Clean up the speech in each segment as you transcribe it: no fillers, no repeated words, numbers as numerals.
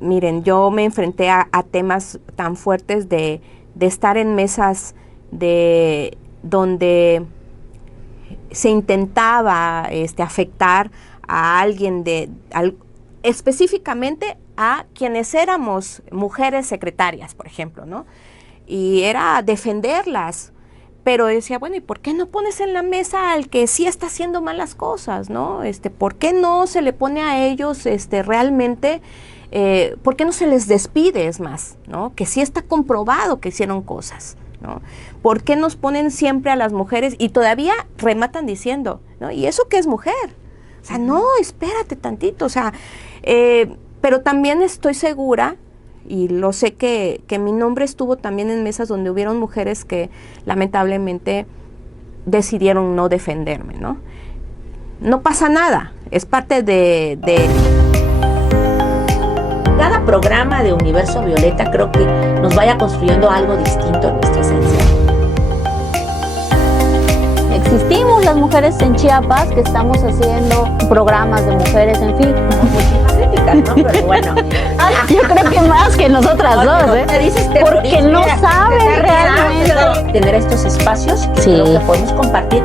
Miren, yo me enfrenté a temas tan fuertes de estar en mesas donde se intentaba afectar a alguien específicamente a quienes éramos mujeres secretarias, por ejemplo, ¿no? Y era defenderlas, pero decía, bueno, ¿y por qué no pones en la mesa al que sí está haciendo malas cosas, ¿no? ¿Por qué no se le pone a ellos realmente, por qué no se les despide, es más, ¿no? Que sí está comprobado que hicieron cosas, ¿no? ¿Por qué nos ponen siempre a las mujeres y todavía rematan diciendo, ¿no? ¿Y eso qué es mujer? O sea, no, espérate tantito, o sea, pero también estoy segura, y lo sé que mi nombre estuvo también en mesas donde hubieron mujeres que lamentablemente decidieron no defenderme, ¿no? No pasa nada, es parte de... Cada programa de Universo Violeta creo que nos vaya construyendo algo distinto en nuestra esencia. Existimos las mujeres en Chiapas que estamos haciendo programas de mujeres, en fin. Críticas, ¿no? Pero bueno. Yo creo que más que nosotras dos, ¿eh? Te dices porque no saben realmente. Tener estos espacios que creo que podemos compartir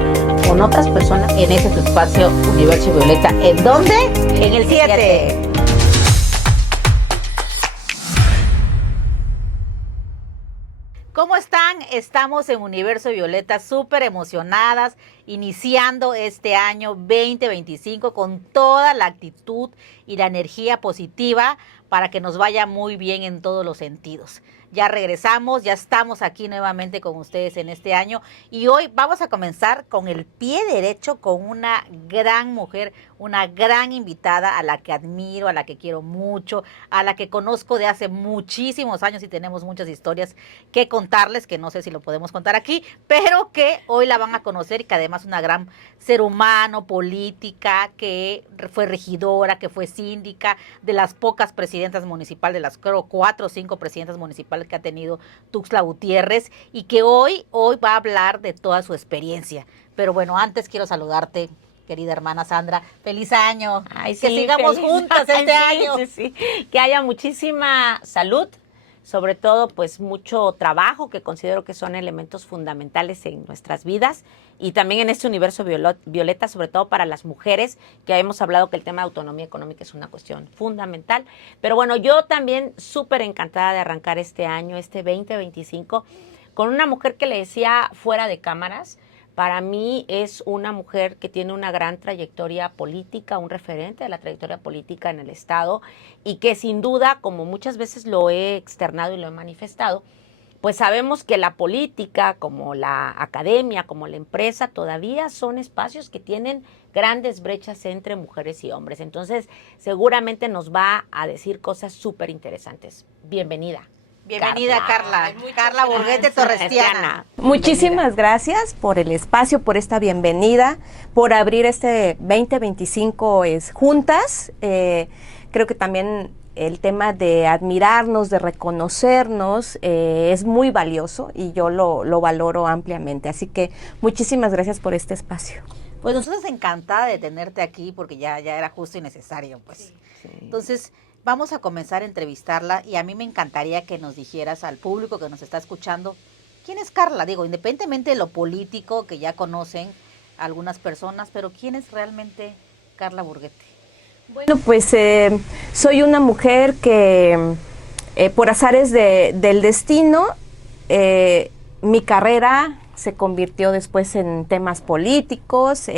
con otras personas en ese tu espacio Universo Violeta. ¿En dónde? En el 7. ¿Cómo están? Estamos en Universo Violeta súper emocionadas, iniciando este año 2025 con toda la actitud y la energía positiva para que nos vaya muy bien en todos los sentidos. Ya regresamos, ya estamos aquí nuevamente con ustedes en este año y hoy vamos a comenzar con el pie derecho con una gran mujer, una gran invitada a la que admiro, a la que quiero mucho, a la que conozco de hace muchísimos años y tenemos muchas historias que contarles, que no sé si lo podemos contar aquí, pero que hoy la van a conocer y que además es una gran ser humano, política, que fue regidora, que fue síndica, de las pocas presidentas municipales, de las creo 4 o 5 presidentas municipales que ha tenido Tuxtla Gutiérrez y que hoy va a hablar de toda su experiencia. Pero bueno, antes quiero saludarte, querida hermana Sandra. ¡Feliz año! Ay, que sí, sigamos juntas este año. Sí. Que haya muchísima salud, sobre todo pues mucho trabajo, que considero que son elementos fundamentales en nuestras vidas y también en este universo violeta, sobre todo para las mujeres, que hemos hablado que el tema de autonomía económica es una cuestión fundamental. Pero bueno, yo también súper encantada de arrancar este año, este 2025, con una mujer que le decía fuera de cámaras. Para mí es una mujer que tiene una gran trayectoria política, un referente de la trayectoria política en el Estado y que sin duda, como muchas veces lo he externado y lo he manifestado, pues sabemos que la política, como la academia, como la empresa, todavía son espacios que tienen grandes brechas entre mujeres y hombres. Entonces, seguramente nos va a decir cosas súper interesantes. Bienvenida. Bienvenida, Carla. Carla Burguete Torrestiana. Muchísimas gracias por el espacio, por esta bienvenida, por abrir este 2025 juntas. Creo que también el tema de admirarnos, de reconocernos, es muy valioso y yo lo valoro ampliamente. Así que muchísimas gracias por este espacio. Pues nosotros encantada de tenerte aquí porque ya era justo y necesario, pues. Sí. Entonces, vamos a comenzar a entrevistarla y a mí me encantaría que nos dijeras al público que nos está escuchando, ¿quién es Carla? Digo, independientemente de lo político que ya conocen algunas personas, pero ¿quién es realmente Carla Burguete? Bueno, pues soy una mujer que por azares del destino, mi carrera se convirtió después en temas políticos,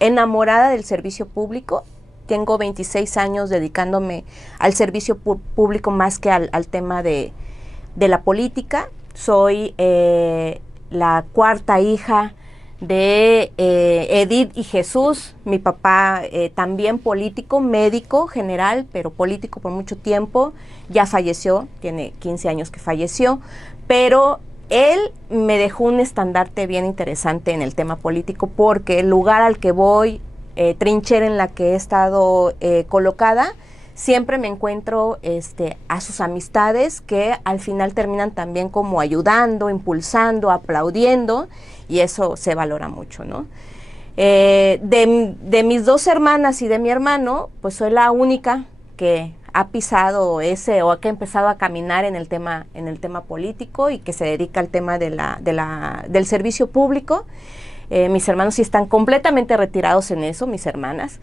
enamorada del servicio público. Tengo 26 años dedicándome al servicio público más que al tema de la política. Soy la cuarta hija de Edith y Jesús, mi papá también político, médico general, pero político por mucho tiempo, ya falleció, tiene 15 años que falleció, pero él me dejó un estandarte bien interesante en el tema político porque el lugar al que voy, trinchera en la que he estado colocada, siempre me encuentro a sus amistades que al final terminan también como ayudando, impulsando, aplaudiendo, y eso se valora mucho, ¿no? De mis dos hermanas y de mi hermano, pues soy la única que ha pisado ese o que ha empezado a caminar en el tema político y que se dedica al tema del servicio público. Mis hermanos sí están completamente retirados en eso, mis hermanas.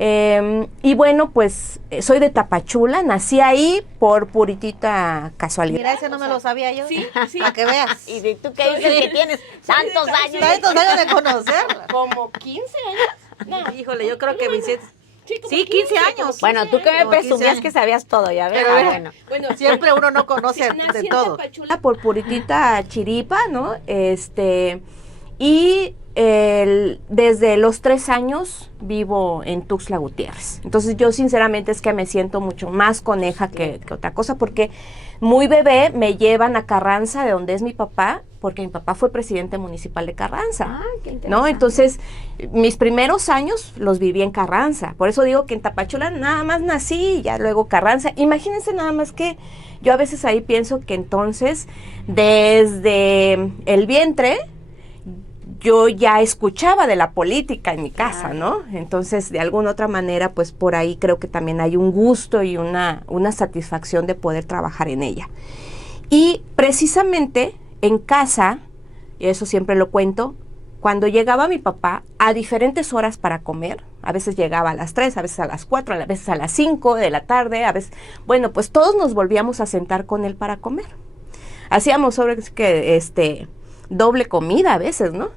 Y bueno, pues soy de Tapachula, nací ahí por puritita casualidad. Mira, ese no me lo sabía yo. Sí. Para que veas. ¿Y tú qué dices que tienes tantos años? Tantos años de conocerla. Como 15 años. No, híjole, yo creo que Vicente... Sí, 15 años. Bueno, tú que me Como 15 presumías años. que sabías todo, ya ves. Pero Bueno. siempre uno no conoce Nací de en todo. Tapachula por puritita chiripa, ¿no? Y desde los 3 años vivo en Tuxtla Gutiérrez. Entonces yo sinceramente es que me siento mucho más coneja que otra cosa, porque muy bebé me llevan a Carranza, de donde es mi papá, porque mi papá fue presidente municipal de Carranza. Qué interesante. ¿No? Entonces, mis primeros años los viví en Carranza. Por eso digo que en Tapachula nada más nací y ya luego Carranza. Imagínense nada más que yo a veces ahí pienso que entonces, desde el vientre, yo ya escuchaba de la política en mi casa, ¿no? Entonces, de alguna otra manera, pues por ahí creo que también hay un gusto y una satisfacción de poder trabajar en ella. Y precisamente en casa, y eso siempre lo cuento, cuando llegaba mi papá a diferentes horas para comer, a veces llegaba a las 3, a veces a las 4, a veces a las 5 de la tarde, a veces, bueno, pues todos nos volvíamos a sentar con él para comer. Hacíamos doble comida a veces, ¿no?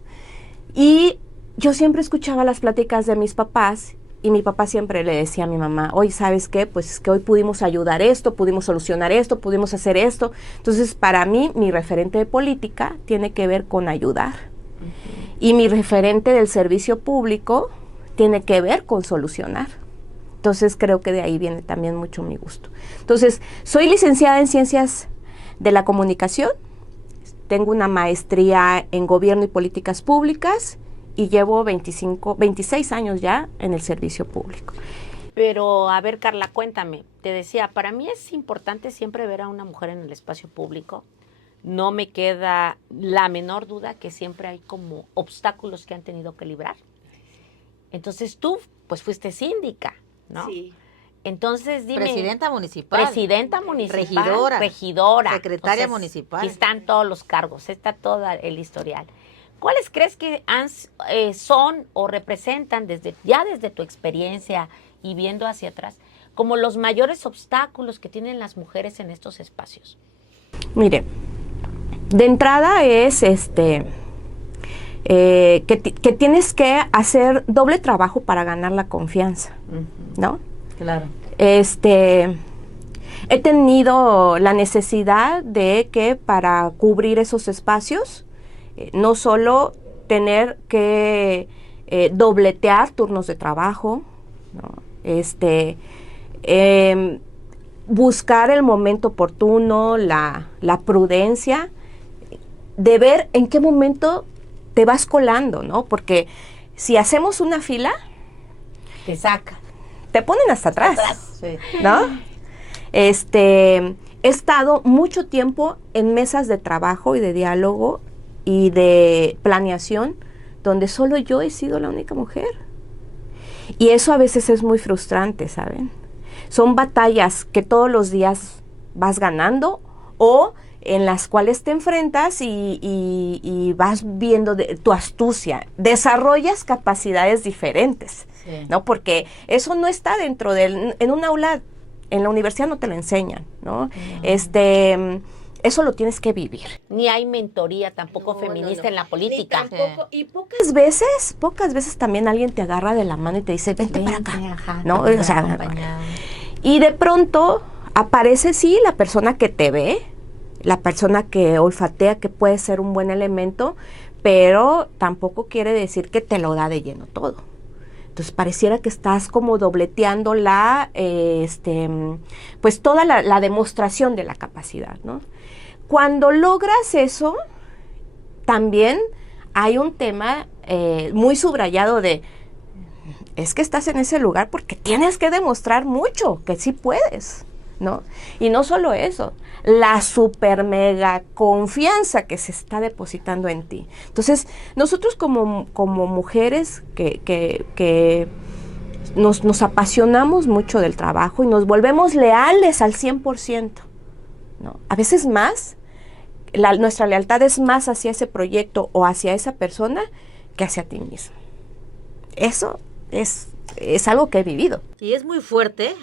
Y yo siempre escuchaba las pláticas de mis papás y mi papá siempre le decía a mi mamá, oye, ¿sabes qué? Pues es que hoy pudimos ayudar esto, pudimos solucionar esto, pudimos hacer esto. Entonces, para mí, mi referente de política tiene que ver con ayudar. Y mi referente del servicio público tiene que ver con solucionar. Entonces, creo que de ahí viene también mucho mi gusto. Entonces, soy licenciada en Ciencias de la Comunicación. Tengo una maestría en Gobierno y Políticas Públicas y llevo 26 años ya en el servicio público. Pero, a ver, Carla, cuéntame. Te decía, para mí es importante siempre ver a una mujer en el espacio público. No me queda la menor duda que siempre hay como obstáculos que han tenido que librar. Entonces tú, pues fuiste síndica, ¿no? Sí. Entonces dime. Presidenta municipal. Regidora. Secretaria Entonces, municipal. Aquí están todos los cargos, está todo el historial. ¿Cuáles crees que son o representan desde tu experiencia y viendo hacia atrás como los mayores obstáculos que tienen las mujeres en estos espacios? Mire, de entrada es que tienes que hacer doble trabajo para ganar la confianza, ¿no? Claro. He tenido la necesidad de que para cubrir esos espacios, no solo tener que dobletear turnos de trabajo, ¿no? Buscar el momento oportuno, la prudencia, de ver en qué momento te vas colando, ¿no? Porque si hacemos una fila, Te saca. te ponen hasta atrás, Sí. ¿no? He estado mucho tiempo en mesas de trabajo y de diálogo y de planeación donde solo yo he sido la única mujer. Y eso a veces es muy frustrante, ¿saben? Son batallas que todos los días vas ganando o en las cuales te enfrentas y vas viendo tu astucia. Desarrollas capacidades diferentes, Sí. ¿no? Porque eso no está dentro en un aula, en la universidad no te lo enseñan, ¿no? Eso lo tienes que vivir. Ni hay mentoría tampoco feminista en la política. Y pocas veces también alguien te agarra de la mano y te dice, vente para acá, Ajá, ¿no? te O sea, acompañado. y de pronto aparece, sí, la persona que te ve, la persona que olfatea que puede ser un buen elemento, pero tampoco quiere decir que te lo da de lleno todo. Entonces pareciera que estás como dobleteando pues toda la demostración de la capacidad, ¿no? Cuando logras eso, también hay un tema muy subrayado es que estás en ese lugar porque tienes que demostrar mucho, que sí puedes, ¿no? Y no solo eso, la super mega confianza que se está depositando en ti. Entonces, nosotros como mujeres que nos apasionamos mucho del trabajo y nos volvemos leales al 100%, ¿no? A veces más, nuestra lealtad es más hacia ese proyecto o hacia esa persona que hacia ti mismo. Eso es algo que he vivido. Y es muy fuerte,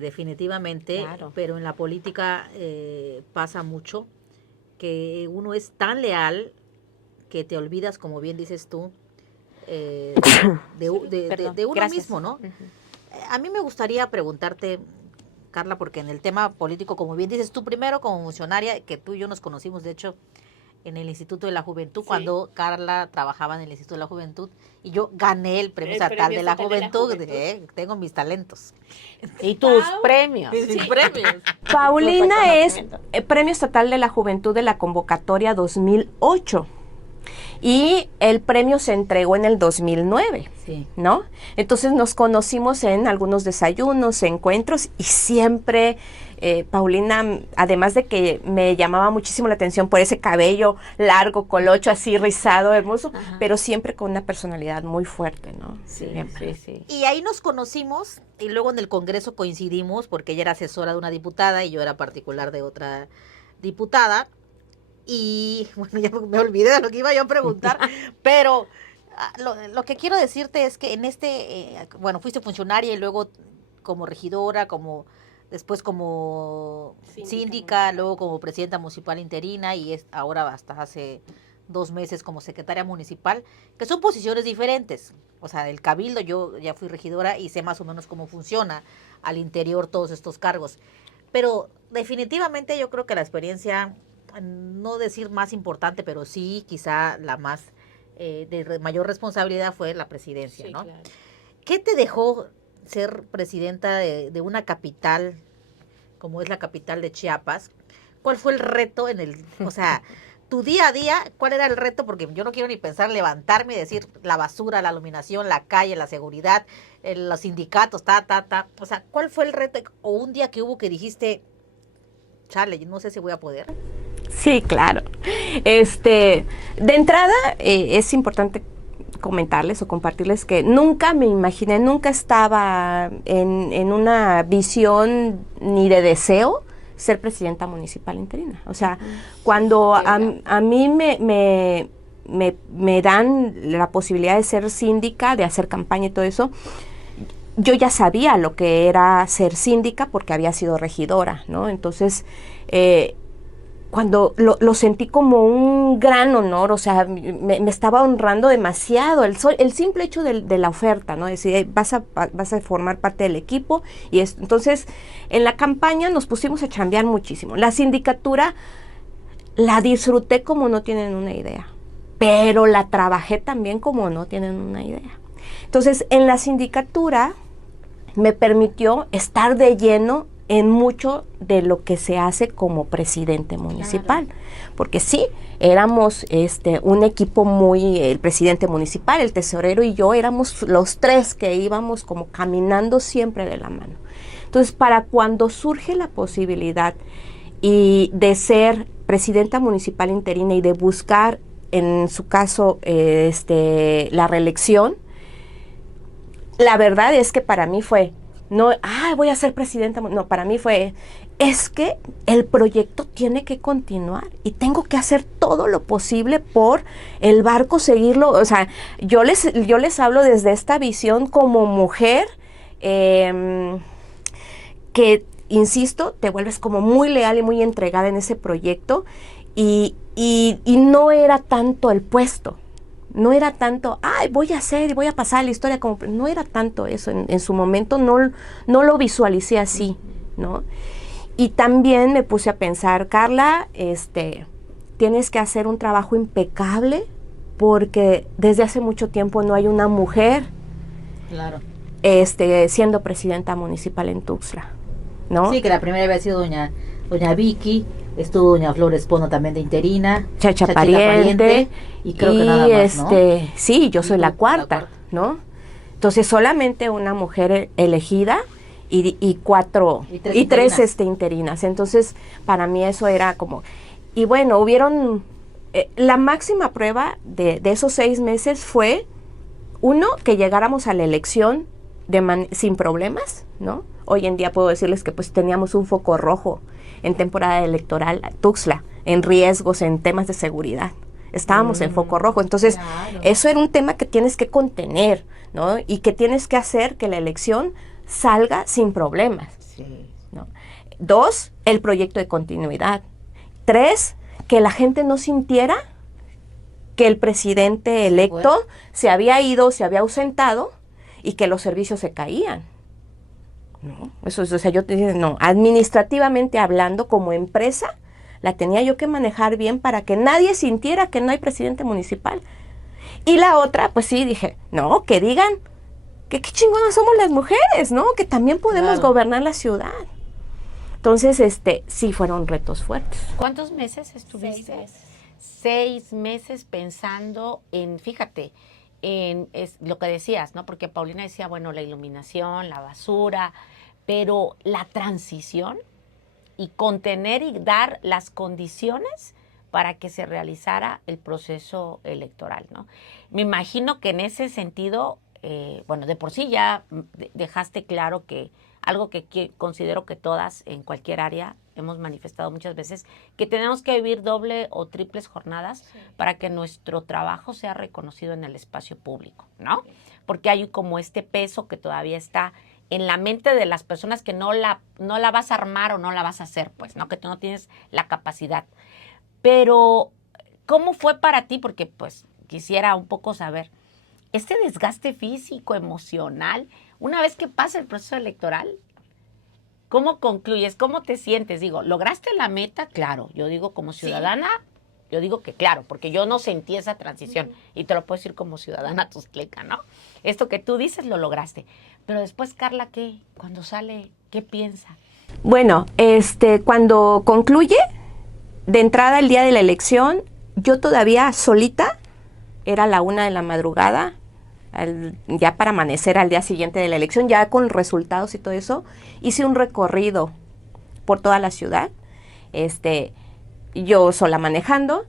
definitivamente, Claro. pero en la política pasa mucho que uno es tan leal que te olvidas, como bien dices tú, de uno Gracias. mismo, ¿no? A mí me gustaría preguntarte, Carla, porque en el tema político, como bien dices tú, primero como funcionaria, que tú y yo nos conocimos, de hecho, en el Instituto de la Juventud, cuando Carla trabajaba en el Instituto de la Juventud, y yo gané el Premio Estatal de la Juventud. Tengo mis talentos. Y tus premios. Mis premios. Paulina es reconocimiento. Premio Estatal de la Juventud de la convocatoria 2008 y el premio se entregó en el 2009, Sí. ¿no? Entonces nos conocimos en algunos desayunos, encuentros y siempre Paulina, además de que me llamaba muchísimo la atención por ese cabello largo, colocho, así rizado, hermoso, pero siempre con una personalidad muy fuerte, ¿no? Sí, Siempre. sí, sí. Y ahí nos conocimos y luego en el Congreso coincidimos porque ella era asesora de una diputada y yo era particular de otra diputada. Y bueno, ya me olvidé de lo que iba yo a preguntar, pero lo que quiero decirte es que en bueno, fuiste funcionaria y luego como regidora, después como síndica, luego como presidenta municipal interina y ahora hasta hace 2 meses como secretaria municipal, que son posiciones diferentes. O sea, del cabildo yo ya fui regidora y sé más o menos cómo funciona al interior todos estos cargos. Pero definitivamente yo creo que la experiencia, no decir más importante, pero sí quizá la más de mayor responsabilidad fue la presidencia, Sí, ¿no? claro. ¿Qué te dejó ser presidenta de una capital como es la capital de Chiapas? ¿Cuál fue el reto o sea, tu día a día, cuál era el reto? Porque yo no quiero ni pensar levantarme y decir la basura, la iluminación, la calle, la seguridad, los sindicatos, O sea, ¿cuál fue el reto? O un día que hubo que dijiste, chale, yo no sé si voy a poder. Sí, claro. De entrada, es importante comentarles o compartirles que nunca me imaginé, nunca estaba en una visión ni de deseo ser presidenta municipal interina. O sea, cuando a mí me dan la posibilidad de ser síndica, de hacer campaña y todo eso, yo ya sabía lo que era ser síndica porque había sido regidora, ¿no? Entonces, cuando lo sentí como un gran honor, o sea, me estaba honrando demasiado el simple hecho de la oferta, ¿no? Decir, vas a formar parte del equipo y entonces en la campaña nos pusimos a chambear muchísimo. La sindicatura la disfruté como no tienen una idea, pero la trabajé también como no tienen una idea. Entonces, en la sindicatura me permitió estar de lleno en mucho de lo que se hace como presidente municipal. Claro. Porque sí, éramos un equipo el presidente municipal, el tesorero y yo éramos los 3 que íbamos como caminando siempre de la mano. Entonces, para cuando surge la posibilidad de ser presidenta municipal interina y de buscar, en su caso, la reelección, la verdad es que para mí fue, no, voy a ser presidenta, no, para mí fue, es que el proyecto tiene que continuar y tengo que hacer todo lo posible por el barco seguirlo. O sea, yo les hablo desde esta visión como mujer, que, insisto, te vuelves como muy leal y muy entregada en ese proyecto y no era tanto el puesto. No era tanto, voy a hacer y voy a pasar la historia, como no era tanto eso, en su momento no lo visualicé así, ¿no? Y también me puse a pensar, Carla, tienes que hacer un trabajo impecable porque desde hace mucho tiempo no hay una mujer Claro. Siendo presidenta municipal en Tuxtla, ¿no? Sí, que la primera había sido doña Vicky, estuvo doña Flores Pono también de interina, Chacha Pariente, y creo que nada más, ¿no? Sí, yo soy la cuarta, ¿no? Entonces solamente una mujer elegida y tres interinas. Entonces para mí eso era como, y bueno, hubieron, la máxima prueba de esos 6 meses fue, uno, que llegáramos a la elección sin problemas, ¿no? Hoy en día puedo decirles que pues teníamos un foco rojo en temporada electoral, Tuxtla, en riesgos, en temas de seguridad. Estábamos en foco rojo. Entonces, eso era un tema que tienes que contener, ¿no? Y que tienes que hacer que la elección salga sin problemas. ¿No? 2, el proyecto de continuidad. 3, que la gente no sintiera que el presidente electo se había ido, se había ausentado y que los servicios se caían. No, eso es, o sea, yo te digo, no, administrativamente hablando, como empresa, la tenía yo que manejar bien para que nadie sintiera que no hay presidente municipal. Y la otra, pues sí, dije, no, que digan que qué chingonas somos las mujeres, ¿no? Que también podemos gobernar la ciudad. Entonces, sí fueron retos fuertes. ¿Cuántos meses estuviste? 6 meses. 6 meses pensando en, fíjate, lo que decías, ¿no? Porque Paulina decía, bueno, la iluminación, la basura, pero la transición y contener y dar las condiciones para que se realizara el proceso electoral, ¿no? Me imagino que en ese sentido, bueno, de por sí ya dejaste claro que algo que considero que todas en cualquier área hemos manifestado muchas veces, que tenemos que vivir doble o triples jornadas para que nuestro trabajo sea reconocido en el espacio público, ¿no? Porque hay como este peso que todavía está en la mente de las personas que no la vas a armar o no la vas a hacer, pues, ¿no? Que tú no tienes la capacidad. Pero, ¿cómo fue para ti? Porque, pues, quisiera un poco saber, este desgaste físico, emocional, una vez que pasa el proceso electoral, ¿cómo concluyes? ¿Cómo te sientes? Digo, ¿lograste la meta? Claro, yo digo como ciudadana, yo digo que claro, porque yo no sentí esa transición, y te lo puedo decir como ciudadana tuxtleca, ¿no? Esto que tú dices lo lograste. Pero después, Carla, ¿qué? Cuando sale, ¿qué piensa? Bueno, cuando concluye, de entrada el día de la elección, yo todavía solita, era la 1 de la madrugada, ya para amanecer al día siguiente de la elección, ya con resultados y todo eso, hice un recorrido por toda la ciudad, yo sola manejando,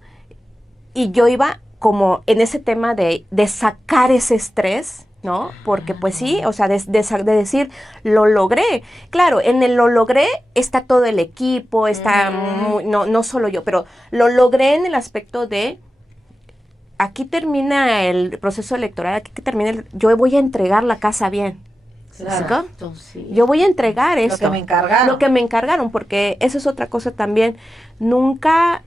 y yo iba como en ese tema de sacar ese estrés, ¿no? Porque pues sí, o sea, de decir, lo logré. Claro, en el lo logré está todo el equipo, está no solo yo, pero lo logré en el aspecto de aquí termina el proceso electoral, aquí que termina yo voy a entregar la casa bien. Claro, sí. Yo voy a entregar esto. Lo que me encargaron. Lo que me encargaron, porque eso es otra cosa también. Nunca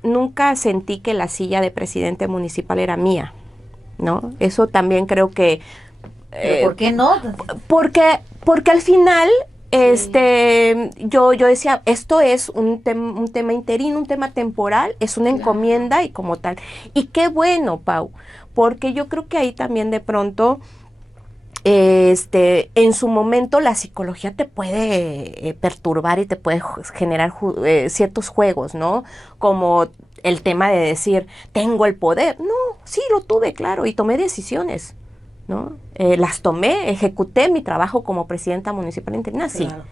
sentí que la silla de presidente municipal era mía, ¿no? Eso también creo que... ¿Pero por qué no? Porque al final... yo decía, esto es un tema interino, un tema temporal, es una encomienda y como tal. Y qué bueno, Pau, porque yo creo que ahí también de pronto, en su momento la psicología te puede perturbar y te puede generar ciertos juegos, ¿no? Como el tema de decir, tengo el poder. No, sí lo tuve, claro, y tomé decisiones, ¿no? Las tomé, ejecuté mi trabajo como presidenta municipal interina, sí. Claro.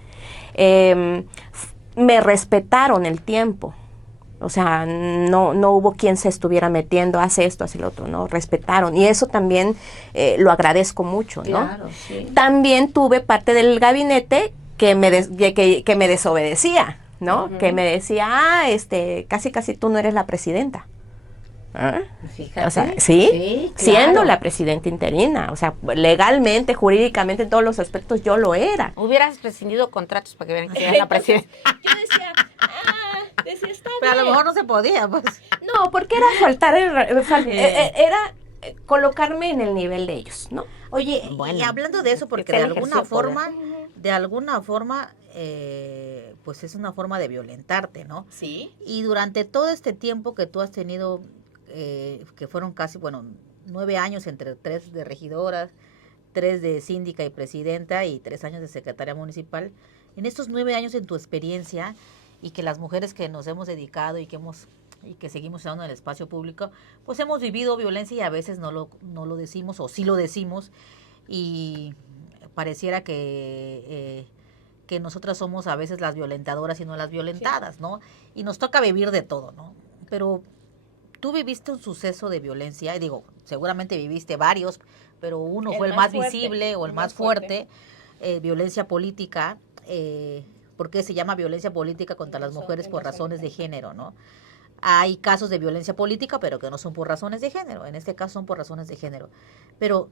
Me respetaron el tiempo, o sea, no hubo quien se estuviera metiendo, hace esto, hace lo otro, ¿no? Respetaron, y eso también lo agradezco mucho, ¿no? Claro, sí. También tuve parte del gabinete que me desobedecía, ¿no? Que me decía, casi tú no eres la presidenta. ¿Ah? Fíjate. O sea, sí, claro. Siendo la presidenta interina, o sea, legalmente, jurídicamente, en todos los aspectos yo lo era. Hubieras rescindido contratos para que vieran que eras la presidenta. Yo decía, está Pero bien. a lo mejor no se podía, pues. No, porque era era colocarme en el nivel de ellos, ¿no? Oye, Bueno, y hablando de eso, porque él de ejerció alguna forma, pues es una forma de violentarte, ¿no? Sí. Y durante todo este tiempo que tú has tenido, que fueron casi, 9 años entre 3 de regidoras, 3 de síndica y presidenta y 3 años de secretaria municipal, en estos 9 años en tu experiencia y que las mujeres que nos hemos dedicado y que seguimos estando en el espacio público, pues hemos vivido violencia y a veces no lo decimos o sí lo decimos y pareciera que nosotras somos a veces las violentadoras y no las violentadas, ¿no? Y nos toca vivir de todo, ¿no? Pero tú viviste un suceso de violencia, y digo, seguramente viviste varios, pero uno fue el más visible o el más fuerte. violencia política, porque se llama violencia política contra las mujeres por razones de género, ¿no? Hay casos de violencia política, pero que no son por razones de género. En este caso son por razones de género. Pero,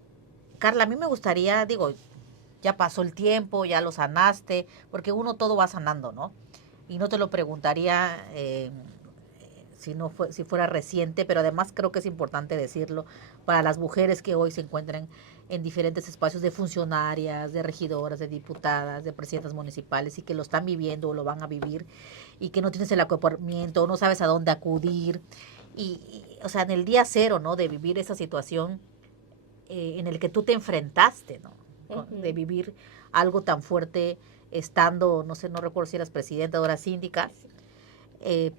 Carla, a mí me gustaría, digo, ya pasó el tiempo, ya lo sanaste, porque uno todo va sanando, ¿no? Y no te lo preguntaría si fuera reciente, pero además creo que es importante decirlo para las mujeres que hoy se encuentran en diferentes espacios de funcionarias, de regidoras, de diputadas, de presidentas municipales y que lo están viviendo o lo van a vivir y que no tienes el acompañamiento, no sabes a dónde acudir o sea, en el día cero, ¿no? De vivir esa situación en el que tú te enfrentaste, ¿no? De vivir algo tan fuerte estando, no sé, no recuerdo si eras presidenta o eras síndica,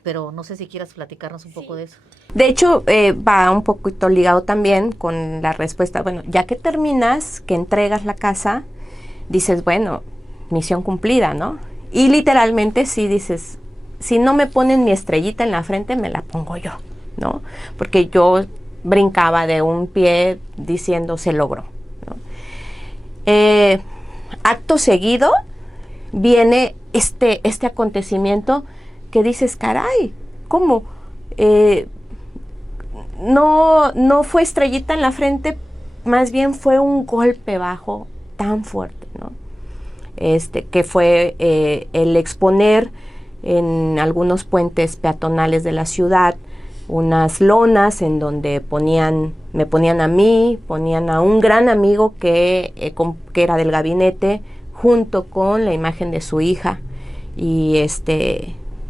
pero no sé si quieras platicarnos un poco de eso. De hecho, va un poquito ligado también con la respuesta, bueno, ya que terminas, que entregas la casa, dices, bueno, misión cumplida, ¿no? Y literalmente sí dices, si no me ponen mi estrellita en la frente, me la pongo yo, ¿no? Porque yo brincaba de un pie diciendo, se logró, ¿no? Acto seguido viene este acontecimiento que dices, caray, ¿cómo? No fue estrellita en la frente, más bien fue un golpe bajo tan fuerte, ¿no? Que fue el exponer en algunos puentes peatonales de la ciudad unas lonas en donde me ponían a mí, ponían a un gran amigo que era del gabinete, junto con la imagen de su hija, y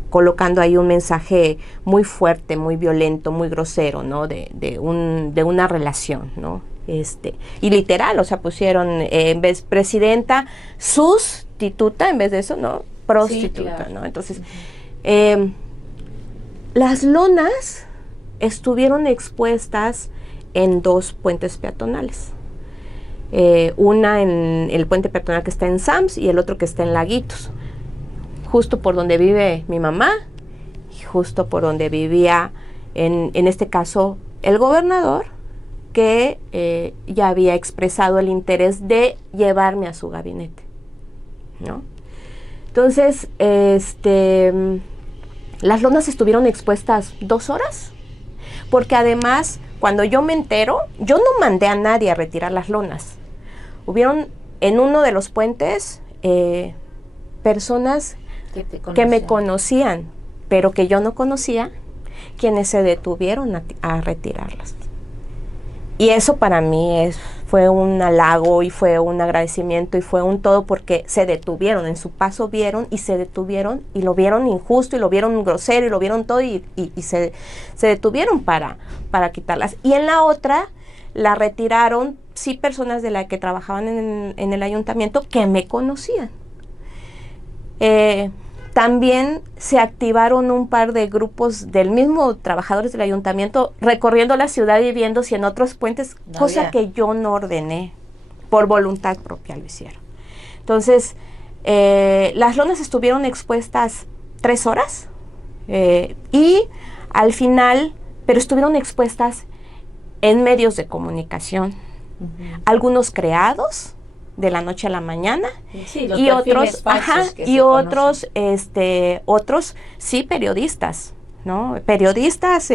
colocando ahí un mensaje muy fuerte, muy violento, muy grosero, ¿no? De una relación, ¿no? Y literal, o sea, pusieron en vez presidenta, sustituta, en vez de eso, ¿no? Prostituta, sí, claro. ¿No? Entonces, las lonas estuvieron expuestas en 2 puentes peatonales. Una en el puente peatonal que está en Sams y el otro que está en Laguitos, justo por donde vive mi mamá y justo por donde vivía, en este caso, el gobernador, que ya había expresado el interés de llevarme a su gabinete, ¿no? Entonces, las lonas estuvieron expuestas 2 horas, porque además, cuando yo me entero, yo no mandé a nadie a retirar las lonas. Hubieron en uno de los puentes personas que me conocían, pero que yo no conocía, quienes se detuvieron a retirarlas. Y eso para mí fue un halago y fue un agradecimiento y fue un todo, porque se detuvieron, en su paso vieron y se detuvieron y lo vieron injusto y lo vieron grosero y lo vieron todo y se detuvieron para quitarlas. Y en la otra la retiraron, sí, personas de la que trabajaban en el ayuntamiento que me conocían. También se activaron un par de grupos del mismo trabajadores del ayuntamiento recorriendo la ciudad y viendo si en otros puentes, cosa que yo no ordené, por voluntad propia lo hicieron. Entonces, las lonas estuvieron expuestas 3 horas y al final, pero estuvieron expuestas en medios de comunicación, algunos creados de la noche a la mañana, sí, y otros, otros sí, periodistas, ¿no? Periodistas,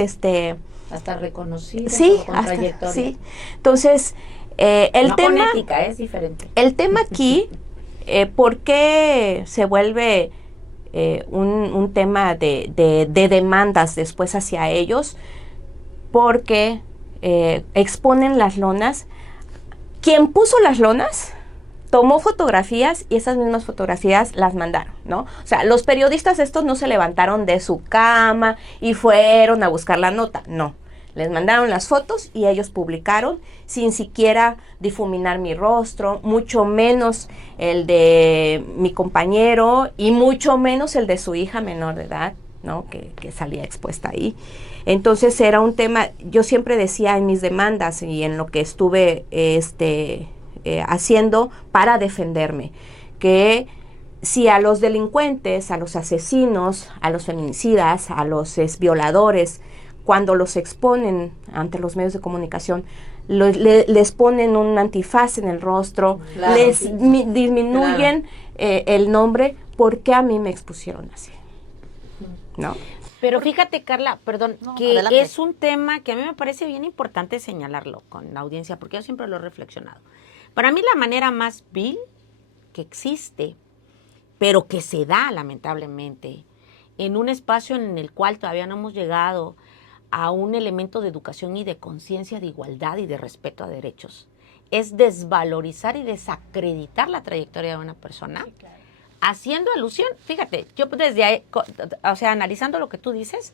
hasta reconocidos, sí, con trayectoria. Sí. Entonces, el no, tema, con ética, es diferente. El tema aquí, ¿por qué se vuelve un tema de demandas después hacia ellos? Porque exponen las lonas. Quien puso las lonas tomó fotografías y esas mismas fotografías las mandaron, ¿no? O sea, los periodistas estos no se levantaron de su cama y fueron a buscar la nota, no. Les mandaron las fotos y ellos publicaron sin siquiera difuminar mi rostro, mucho menos el de mi compañero y mucho menos el de su hija menor de edad, ¿no? Que salía expuesta ahí. Entonces era un tema, yo siempre decía en mis demandas y en lo que estuve haciendo para defenderme, que si a los delincuentes, a los asesinos, a los feminicidas, a los violadores, cuando los exponen ante los medios de comunicación, les ponen un antifaz en el rostro, Claro, les sí. disminuyen el nombre, ¿por qué a mí me expusieron así? ¿No? Pero fíjate, Carla, perdón, No, que adelante. es un tema que a mí me parece bien importante señalarlo con la audiencia, porque yo siempre lo he reflexionado. Para mí la manera más vil que existe, pero que se da lamentablemente, en un espacio en el cual todavía no hemos llegado a un elemento de educación y de conciencia de igualdad y de respeto a derechos, es desvalorizar y desacreditar la trayectoria de una persona, haciendo alusión, fíjate, yo desde ahí, o sea, analizando lo que tú dices,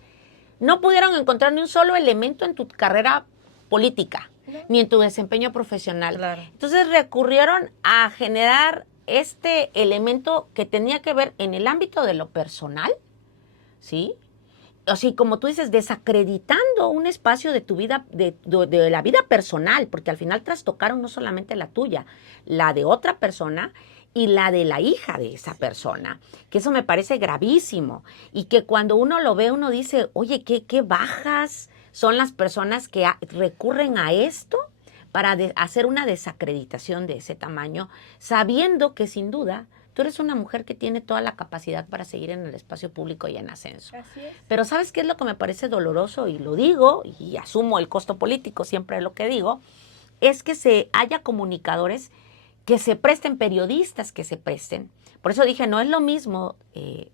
no pudieron encontrar ni un solo elemento en tu carrera política, ni en tu desempeño profesional. Claro. Entonces recurrieron a generar este elemento que tenía que ver en el ámbito de lo personal, ¿sí? O sea, como tú dices, desacreditando un espacio de tu vida, de la vida personal, porque al final trastocaron no solamente la tuya, la de otra persona y la de la hija de esa persona, que eso me parece gravísimo, y que cuando uno lo ve, uno dice, oye, qué bajas son las personas que recurren a esto para hacer una desacreditación de ese tamaño, sabiendo que sin duda tú eres una mujer que tiene toda la capacidad para seguir en el espacio público y en ascenso. Así es. Pero ¿sabes qué es lo que me parece doloroso? Y lo digo, y asumo el costo político, siempre lo que digo, es que se haya comunicadores que se presten, periodistas que se presten. Por eso dije, no es lo mismo,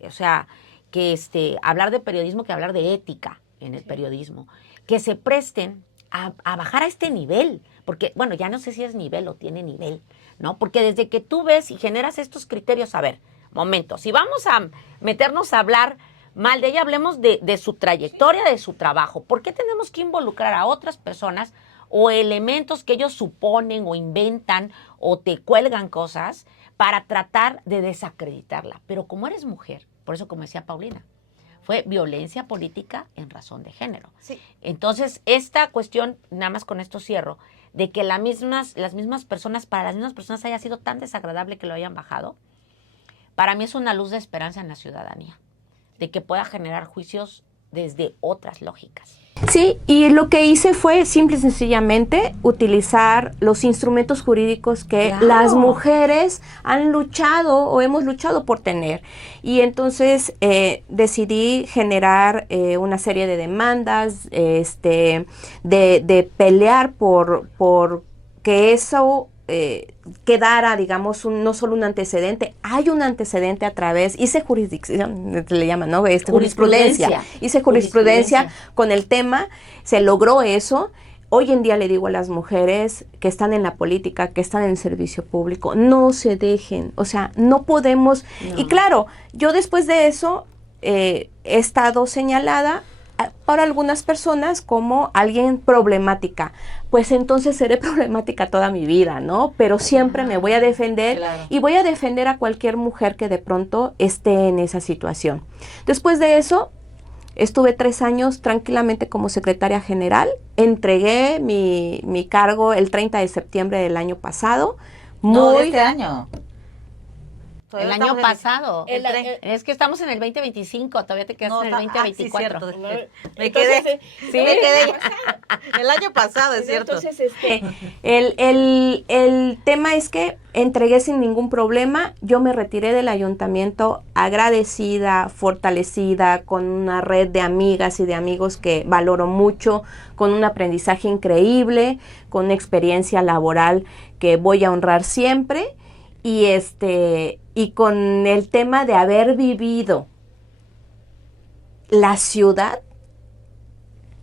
o sea, que hablar de periodismo que hablar de ética en el periodismo. Que se presten a bajar a este nivel, porque, bueno, ya no sé si es nivel o tiene nivel, ¿no? Porque desde que tú ves y generas estos criterios, a ver, momento, si vamos a meternos a hablar mal de ella, hablemos de su trayectoria, de su trabajo. ¿Por qué tenemos que involucrar a otras personas o elementos que ellos suponen o inventan o te cuelgan cosas para tratar de desacreditarla? Pero como eres mujer, por eso como decía Paulina, fue violencia política en razón de género. Sí. Entonces, esta cuestión, nada más con esto cierro, de que para las mismas personas haya sido tan desagradable que lo hayan bajado, para mí es una luz de esperanza en la ciudadanía, de que pueda generar juicios desde otras lógicas. Sí, y lo que hice fue simple y sencillamente utilizar los instrumentos jurídicos que Claro. las mujeres han luchado o hemos luchado por tener. Y entonces decidí generar una serie de demandas, de pelear por que eso quedara, digamos, no solo un antecedente, hay un antecedente a través, hice jurisdicción, le llaman, ¿no? Jurisprudencia. Hice jurisprudencia con el tema, se logró eso. Hoy en día le digo a las mujeres que están en la política, que están en el servicio público, no se dejen, o sea, no podemos. No. Y claro, yo después de eso he estado señalada para algunas personas como alguien problemática, pues entonces seré problemática toda mi vida, ¿no? Pero siempre me voy a defender, claro, y voy a defender a cualquier mujer que de pronto esté en esa situación. Después de eso, estuve 3 años tranquilamente como secretaria general, entregué mi cargo el 30 de septiembre del año pasado. No, de este año. El año pasado. Es que estamos en el 2025, todavía te quedas en el 2024. Sí, me quedé. El año pasado, es cierto. Entonces, el tema es que entregué sin ningún problema. Yo me retiré del ayuntamiento agradecida, fortalecida, con una red de amigas y de amigos que valoro mucho, con un aprendizaje increíble, con una experiencia laboral que voy a honrar siempre. Y con el tema de haber vivido la ciudad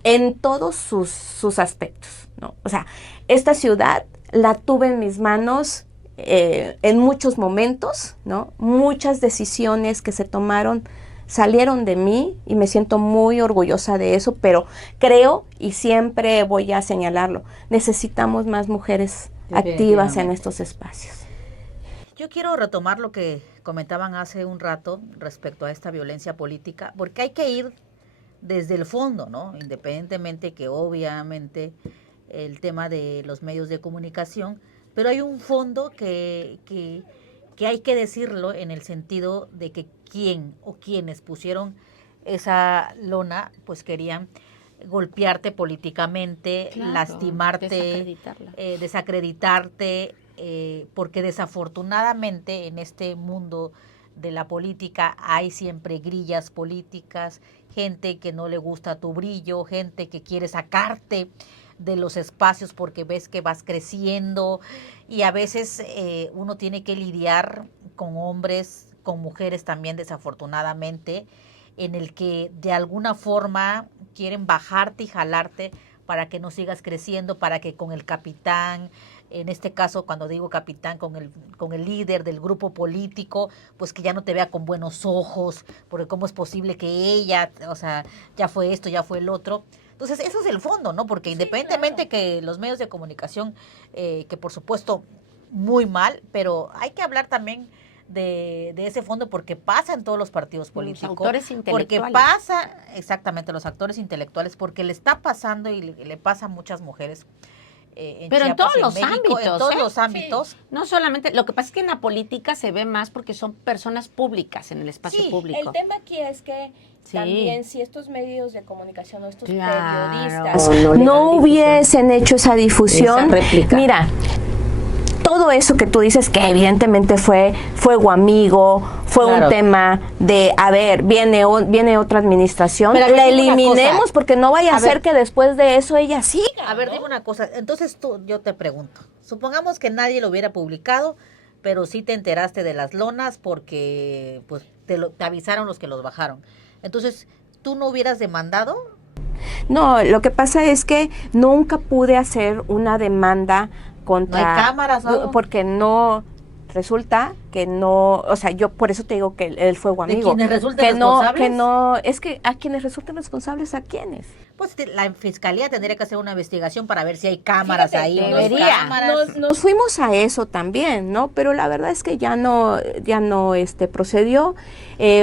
en todos sus aspectos, ¿no? O sea, esta ciudad la tuve en mis manos en muchos momentos, ¿no? Muchas decisiones que se tomaron salieron de mí y me siento muy orgullosa de eso, pero creo, y siempre voy a señalarlo, necesitamos más mujeres activas en estos espacios. Yo quiero retomar lo que comentaban hace un rato respecto a esta violencia política, porque hay que ir desde el fondo, ¿no? Independientemente que obviamente el tema de los medios de comunicación, pero hay un fondo que hay que decirlo en el sentido de que quien o quienes pusieron esa lona, pues querían golpearte políticamente, Claro, lastimarte, desacreditarla. desacreditarte, porque desafortunadamente en este mundo de la política hay siempre grillas políticas, gente que no le gusta tu brillo, gente que quiere sacarte de los espacios porque ves que vas creciendo, y a veces uno tiene que lidiar con hombres, con mujeres también desafortunadamente, en el que de alguna forma quieren bajarte y jalarte para que no sigas creciendo, para que con el capitán, en este caso cuando digo capitán, con el líder del grupo político, pues que ya no te vea con buenos ojos, porque cómo es posible que ella, o sea, ya fue esto, ya fue el otro. Entonces, eso es el fondo, ¿no? Porque independientemente que los medios de comunicación, que por supuesto muy mal, pero hay que hablar también de ese fondo, porque pasa en todos los partidos políticos. Los autores intelectuales. Porque pasa, exactamente, los actores intelectuales, porque le está pasando y le pasa a muchas mujeres. Pero en Chiapas, todos los México, ámbitos. En todos los ámbitos. No solamente, lo que pasa es que en la política se ve más porque son personas públicas en el espacio Sí, público. El tema aquí es que Sí. también si estos medios de comunicación o estos Claro. periodistas No le dan no difusión. hubiesen hecho esa difusión, Esa réplica. mira, todo eso que tú dices que evidentemente fue fuego amigo, fue Claro. un tema de, a ver, viene otra administración, Pero a ver, la dime una eliminemos cosa. porque no vaya a A ver. ser que después de eso ella siga. A ver, ¿no? dime una cosa. Entonces yo te pregunto. Supongamos que nadie lo hubiera publicado, pero sí te enteraste de las lonas porque pues te avisaron los que los bajaron. Entonces, ¿tú no hubieras demandado? No, lo que pasa es que nunca pude hacer una demanda contra... ¿No hay cámaras o algo? Porque no... Resulta que no, o sea, yo por eso te digo que el fuego ¿De amigo. quienes resulten que no, responsables? que no, es que a quienes resulten responsables, ¿a quiénes? Pues la fiscalía tendría que hacer una investigación para ver si hay cámaras Fíjate, ahí o no hay debería. cámaras. Nos fuimos a eso también, ¿no? Pero la verdad es que ya no procedió.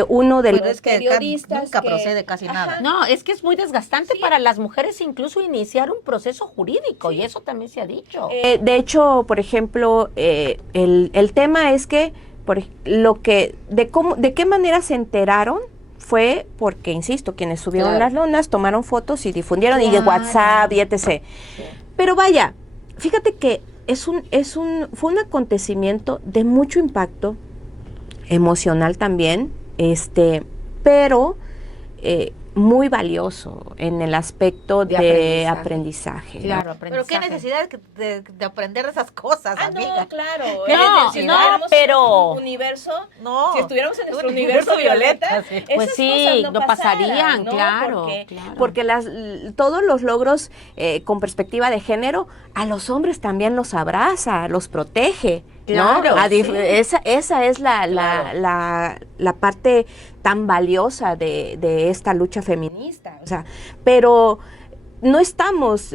Uno de Pero los es que periodistas nunca que- procede casi nada. No, es que es muy desgastante para las mujeres incluso iniciar un proceso jurídico, y eso también se ha dicho. De hecho, por ejemplo, el tema es que de qué manera se enteraron fue porque, insisto, quienes subieron Claro. las lonas tomaron fotos y difundieron y de Claro. WhatsApp y etc. Pero vaya, fíjate que fue un acontecimiento de mucho impacto emocional también, pero muy valioso en el aspecto de aprendizaje. ¿no? Claro, Pero qué aprendizaje. necesidad de aprender esas cosas, amiga. claro. No, pero... universo, No. si estuviéramos en nuestro Un universo violeta, sí. esas Pues sí, cosas no pasarían, pasaran, ¿no? claro, Porque, claro. porque todos los logros con perspectiva de género, a los hombres también los abraza, los protege. ¿no? Claro, sí. Esa es Claro. la parte tan valiosa de esta lucha feminista. O sea, pero no estamos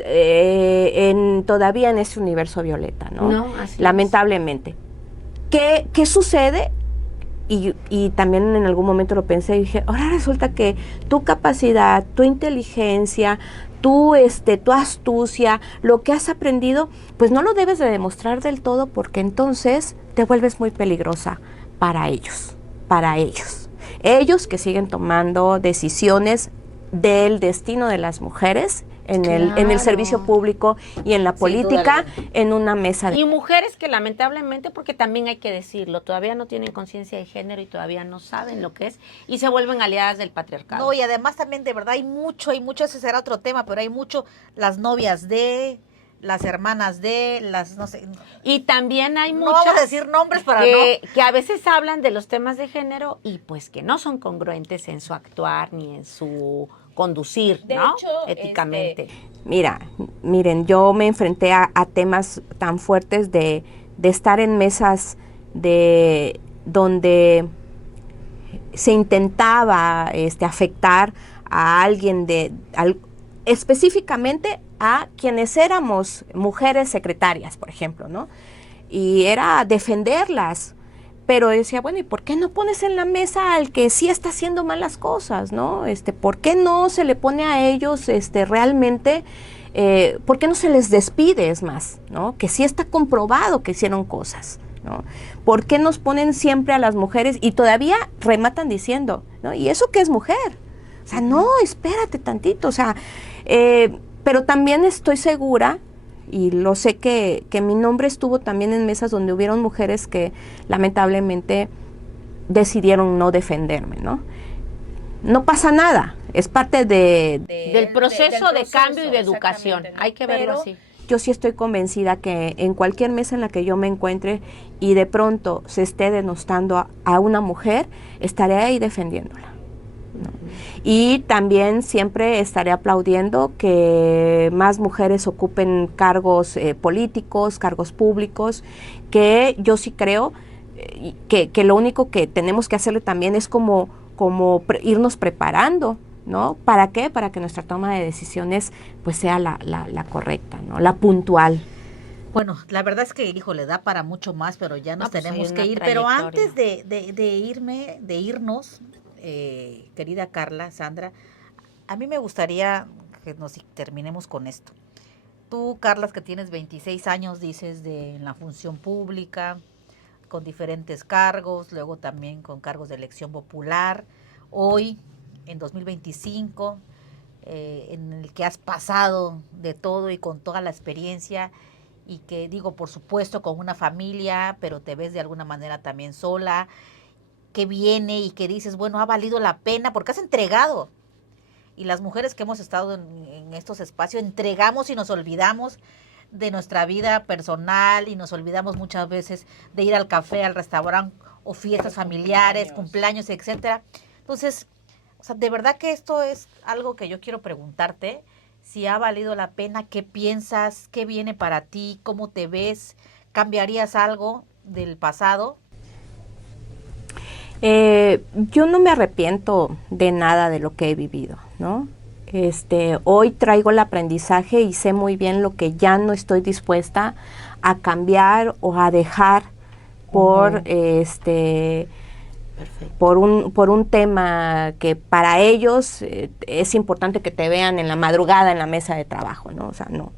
todavía en ese universo violeta, ¿no? No, así es. Lamentablemente. ¿Qué sucede? Y también en algún momento lo pensé y dije, ahora resulta que tu capacidad, tu inteligencia, tu astucia, lo que has aprendido, pues no lo debes de demostrar del todo porque entonces te vuelves muy peligrosa para ellos. Ellos que siguen tomando decisiones del destino de las mujeres en el Claro. servicio público y en la Sin política, duda alguna. en una mesa de... Y mujeres que lamentablemente, porque también hay que decirlo, todavía no tienen conciencia de género y todavía no saben lo que es y se vuelven aliadas del patriarcado. No, y además también de verdad hay mucho, ese será otro tema, pero hay mucho las novias de, las hermanas de, las, no sé, Y también hay no muchas vamos a decir nombres para que a veces hablan de los temas de género y pues que no son congruentes en su actuar ni en su conducir, De ¿no? hecho, Éticamente. Miren, yo me enfrenté a temas tan fuertes de estar en mesas donde se intentaba afectar a alguien específicamente a quienes éramos mujeres secretarias, por ejemplo, ¿no? Y era defenderlas. Pero decía, bueno, ¿y por qué no pones en la mesa al que sí está haciendo malas cosas, ¿no? ¿Por qué no se le pone a ellos realmente, por qué no se les despide, es más, ¿no? Que sí está comprobado que hicieron cosas, ¿no? ¿Por qué nos ponen siempre a las mujeres y todavía rematan diciendo, ¿no? ¿Y eso qué es mujer? O sea, no, espérate tantito, o sea, Pero también estoy segura, y lo sé, que mi nombre estuvo también en mesas donde hubieron mujeres que lamentablemente decidieron no defenderme, ¿no? No pasa nada, es parte del proceso de cambio y de educación. Hay que verlo pero así. yo sí estoy convencida que en cualquier mesa en la que yo me encuentre y de pronto se esté denostando a una mujer, estaré ahí defendiéndola, ¿no? Y también siempre estaré aplaudiendo que más mujeres ocupen cargos políticos, cargos públicos, que yo sí creo que lo único que tenemos que hacerle también es como irnos preparando, ¿no? ¿Para qué? Para que nuestra toma de decisiones pues sea la correcta, ¿no? La puntual. Bueno, la verdad es que, híjole, da para mucho más, pero ya nos No, pues tenemos hay que una ir. Pero trayectoria. antes de irnos, querida Carla, Sandra, a mí me gustaría que nos terminemos con esto. Tú, Carla, que tienes 26 años, dices, en la función pública, con diferentes cargos, luego también con cargos de elección popular, hoy, en 2025, en el que has pasado de todo y con toda la experiencia, y que digo, por supuesto, con una familia, pero te ves de alguna manera también sola, que viene y que dices, bueno, ha valido la pena porque has entregado. Y las mujeres que hemos estado en estos espacios entregamos y nos olvidamos de nuestra vida personal y nos olvidamos muchas veces de ir al café, al restaurante o fiestas familiares, cumpleaños, etcétera. Entonces, o sea, de verdad que esto es algo que yo quiero preguntarte, si ha valido la pena, qué piensas, qué viene para ti, cómo te ves, ¿cambiarías algo del pasado? Yo no me arrepiento de nada de lo que he vivido, ¿no? Hoy traigo el aprendizaje y sé muy bien lo que ya no estoy dispuesta a cambiar o a dejar por por un tema que para ellos es importante que te vean en la madrugada en la mesa de trabajo, ¿no? O sea, no.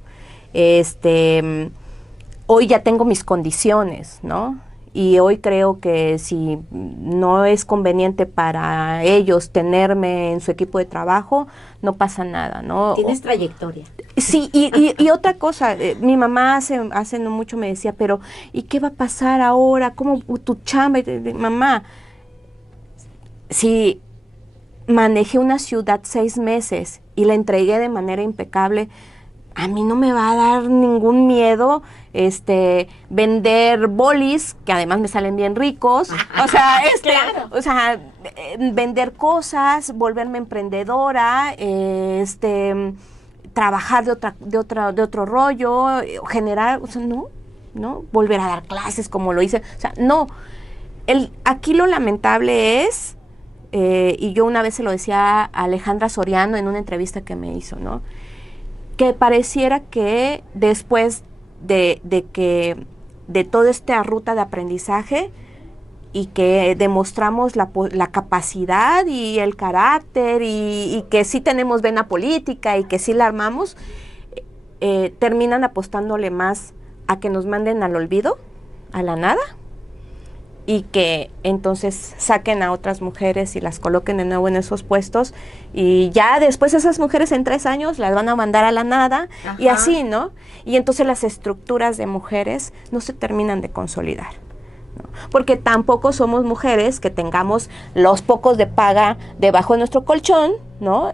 Hoy ya tengo mis condiciones, ¿no? Y hoy creo que si no es conveniente para ellos tenerme en su equipo de trabajo, no pasa nada, ¿no? Tienes trayectoria. Sí, y otra cosa, mi mamá hace no mucho me decía, pero ¿y qué va a pasar ahora? ¿Cómo tu chamba? Mamá, si manejé una ciudad 6 meses y la entregué de manera impecable, a mí no me va a dar ningún miedo vender bolis, que además me salen bien ricos, o sea, Claro. o sea, vender cosas, volverme emprendedora, trabajar de otro rollo, generar, o sea, no, volver a dar clases como lo hice, o sea, no. Aquí lo lamentable es, y yo una vez se lo decía a Alejandra Soriano en una entrevista que me hizo, ¿no? Que pareciera que después de toda esta ruta de aprendizaje y que demostramos la capacidad y el carácter y que sí tenemos vena política y que sí la armamos, terminan apostándole más a que nos manden al olvido, a la nada, y que entonces saquen a otras mujeres y las coloquen de nuevo en esos puestos, y ya después esas mujeres en 3 años las van a mandar a la nada. Ajá. Y así, ¿no? Y entonces las estructuras de mujeres no se terminan de consolidar, ¿no? Porque tampoco somos mujeres que tengamos los pocos de paga debajo de nuestro colchón, ¿no?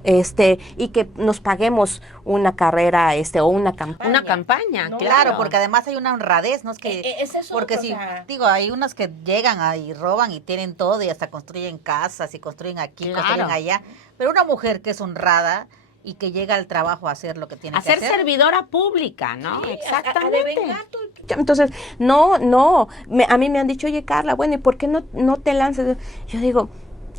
Y que nos paguemos una carrera o una campaña. Una campaña, No, claro. porque además hay una honradez, ¿no? Es que, es eso, porque o si, sea, digo, hay unas que llegan ahí, roban y tienen todo y hasta construyen casas y construyen aquí, Claro. construyen allá. Pero una mujer que es honrada y que llega al trabajo a hacer lo que tiene A que ser hacer. servidora pública, ¿no? sí, Exactamente. Entonces, no, a mí me han dicho, oye, Carla, bueno, ¿y por qué no te lanzas? Yo digo,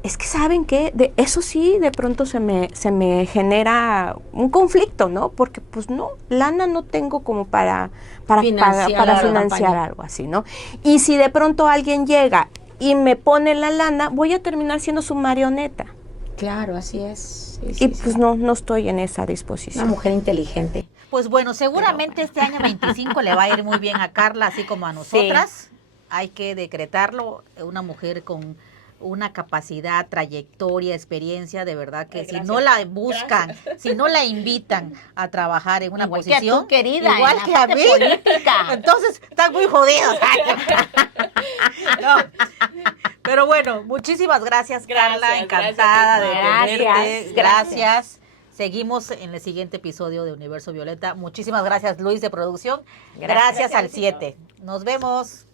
es que ¿saben qué? Eso sí, de pronto se me genera un conflicto, ¿no? Porque pues no, lana no tengo como para financiar algo así, ¿no? Y si de pronto alguien llega y me pone la lana, voy a terminar siendo su marioneta. Claro, así es. Sí, Y sí, pues sí. no estoy en esa disposición. Una mujer inteligente. Pues bueno, seguramente este año 25 le va a ir muy bien a Carla, así como a nosotras. Hay que decretarlo, una mujer con una capacidad, trayectoria, experiencia, de verdad que Ay, si gracias. no la buscan, Gracias. si no la invitan a trabajar en una Igual que posición, a tú, querida, igual en la que a parte mí, política. entonces están muy jodidos. No. Pero bueno, muchísimas gracias, Carla, Gracias, encantada de gracias, tenerte. gracias. Gracias. Seguimos en el siguiente episodio de Universo Violeta. Muchísimas gracias, Luis de producción. Gracias al Gracias, 7. Nos vemos.